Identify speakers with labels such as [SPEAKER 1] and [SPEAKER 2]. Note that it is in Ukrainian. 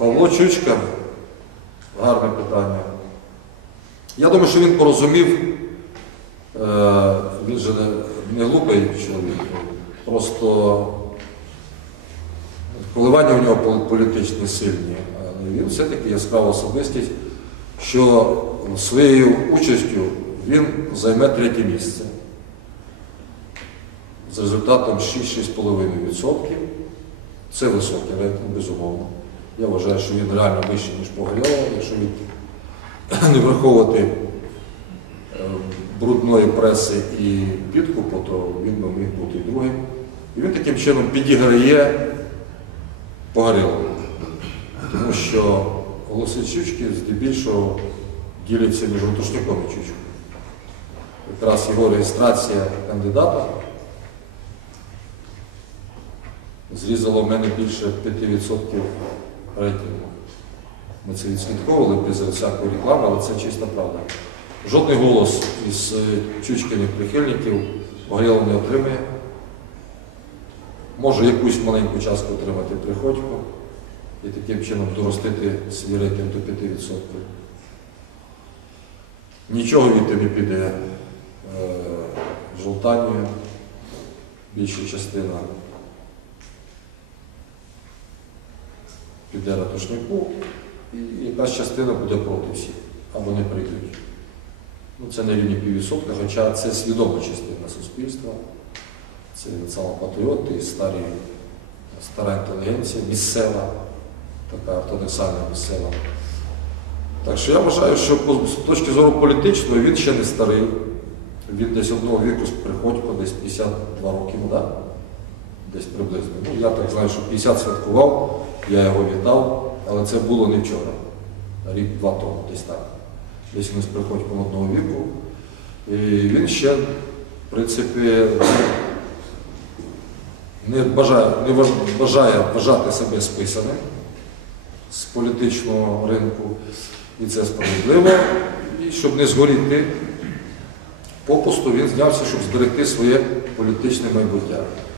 [SPEAKER 1] Павло Чучка, гарне питання. Я думаю, що він порозумів, е, він же не, глупий чоловік, просто коливання у нього політичні сильні. Він все-таки яскрава особистість, що своєю участю він займе третє місце з результатом 6-6,5%. Це високий рейтинг, безумовно. Я вважаю, що він реально вищий, ніж Погальова, якщо від не враховувати е, брудної преси і підкупу, то він би міг бути і другим. І він таким чином підіграє Погорілову. Тому що голоси Чучки здебільшого діляться між Ратушником і Чучкою. Якраз його реєстрація кандидата зрізало в мене більше 5% рейтингу. Ми це відслідковували без всякої реклами, але це чиста правда. Жодний голос із е, Чучкиних прихильників Погорєлов не отримає. Може якусь маленьку частку отримати Приходько і таким чином доростити свій рейтинг до 5%. Нічого від не піде е, Жолтанію, більша частина піде ратушнику, і якась частина буде проти всіх, або не прийдуть. Ну, це на рівні піввідсотка, хоча це свідома частина суспільства. Це саме патріоти, старі, стара інтелігенція, місцева, така ортодоксальна місцева. Так що я вважаю, що з точки зору політичної він ще не старий. Він десь одного віку приходько, десь 52 роки, да? десь приблизно. Ну, я так знаю, що 50 святкував, я його вітав, але це було не вчора, рік-два тому, десь так. Десь ми з приходьком одного віку. І він ще, в принципі, не бажає, не бажає вважати себе списаним з політичного ринку, і це справедливо. І щоб не згоріти попусту, він знявся, щоб зберегти своє політичне майбуття.